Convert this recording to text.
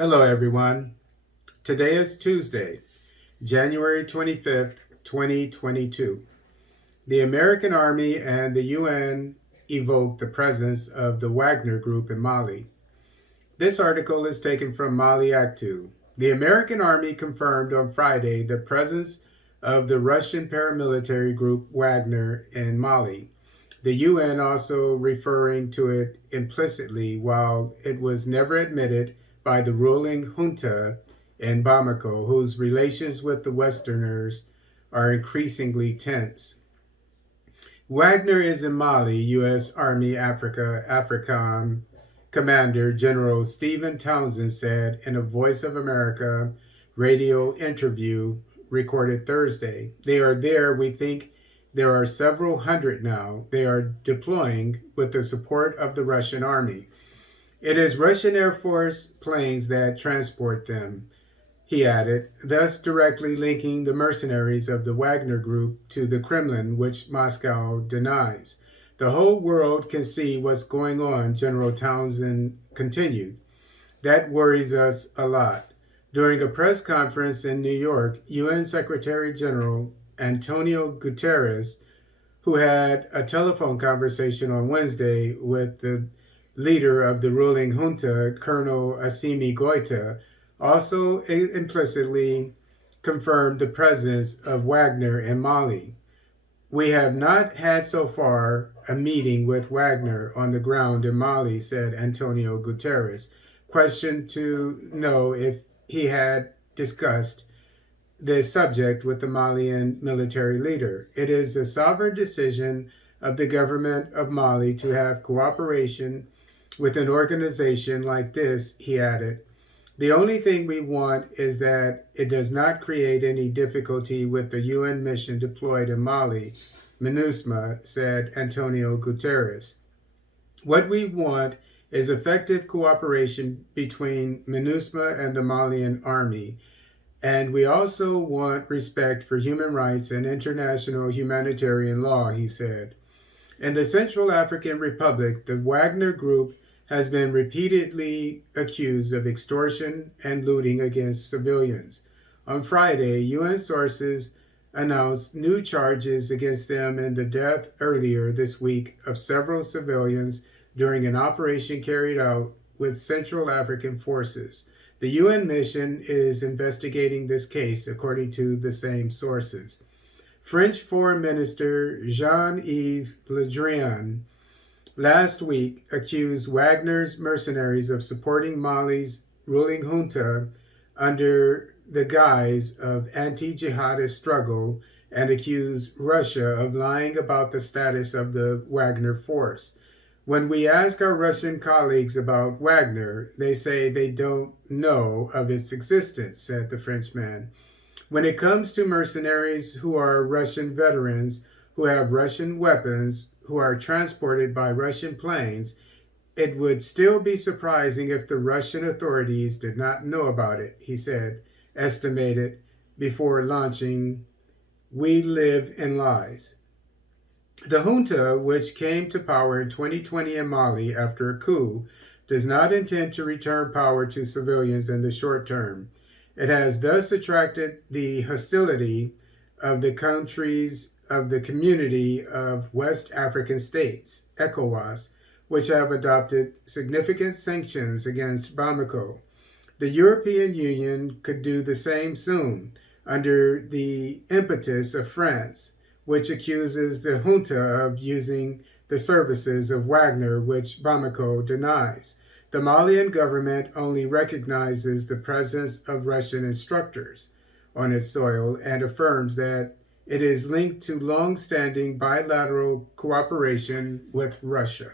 Hello, everyone. Today is Tuesday, January 25th, 2022. The American Army and the UN evoked the presence of the Wagner Group in Mali. This article is taken from Mali Actu. The American Army confirmed on Friday the presence of the Russian paramilitary group Wagner in Mali. The UN also referring to it implicitly while it was never admitted by the ruling junta in Bamako, whose relations with the Westerners are increasingly tense. Wagner is in Mali, U.S. Army AFRICOM Commander General Stephen Townsend said in a Voice of America radio interview recorded Thursday. They are there. We think there are several hundred now. They are deploying with the support of the Russian army. It is Russian Air Force planes that transport them, he added, thus directly linking the mercenaries of the Wagner Group to the Kremlin, which Moscow denies. The whole world can see what's going on, General Townsend continued. That worries us a lot. During a press conference in New York, UN Secretary General Antonio Guterres, who had a telephone conversation on Wednesday with the leader of the ruling junta, Colonel Assimi Goita, also implicitly confirmed the presence of Wagner in Mali. We have not had so far a meeting with Wagner on the ground in Mali, said Antonio Guterres, questioned to know if he had discussed the subject with the Malian military leader. It is a sovereign decision of the government of Mali to have cooperation with an organization like this, he added. The only thing we want is that it does not create any difficulty with the UN mission deployed in Mali, MINUSMA, said Antonio Guterres. What we want is effective cooperation between MINUSMA and the Malian army, and we also want respect for human rights and international humanitarian law, he said. In the Central African Republic, the Wagner Group has been repeatedly accused of extortion and looting against civilians. On Friday, UN sources announced new charges against them in the death earlier this week of several civilians during an operation carried out with Central African forces. The UN mission is investigating this case, according to the same sources. French Foreign Minister Jean-Yves Le Drian last week accused Wagner's mercenaries of supporting Mali's ruling junta under the guise of anti-jihadist struggle and accused Russia of lying about the status of the Wagner force. When we ask our Russian colleagues about Wagner, they say they don't know of its existence, said the Frenchman. When it comes to mercenaries who are Russian veterans, who have Russian weapons, who are transported by Russian planes, it would still be surprising if the Russian authorities did not know about it, he said, estimated before launching We Live in Lies. The junta, which came to power in 2020 in Mali after a coup, does not intend to return power to civilians in the short term. It has thus attracted the hostility of the countries of the Community of West African States, ECOWAS, which have adopted significant sanctions against Bamako. The European Union could do the same soon under the impetus of France, which accuses the junta of using the services of Wagner, which Bamako denies. The Malian government only recognizes the presence of Russian instructors on its soil and affirms that it is linked to long-standing bilateral cooperation with Russia.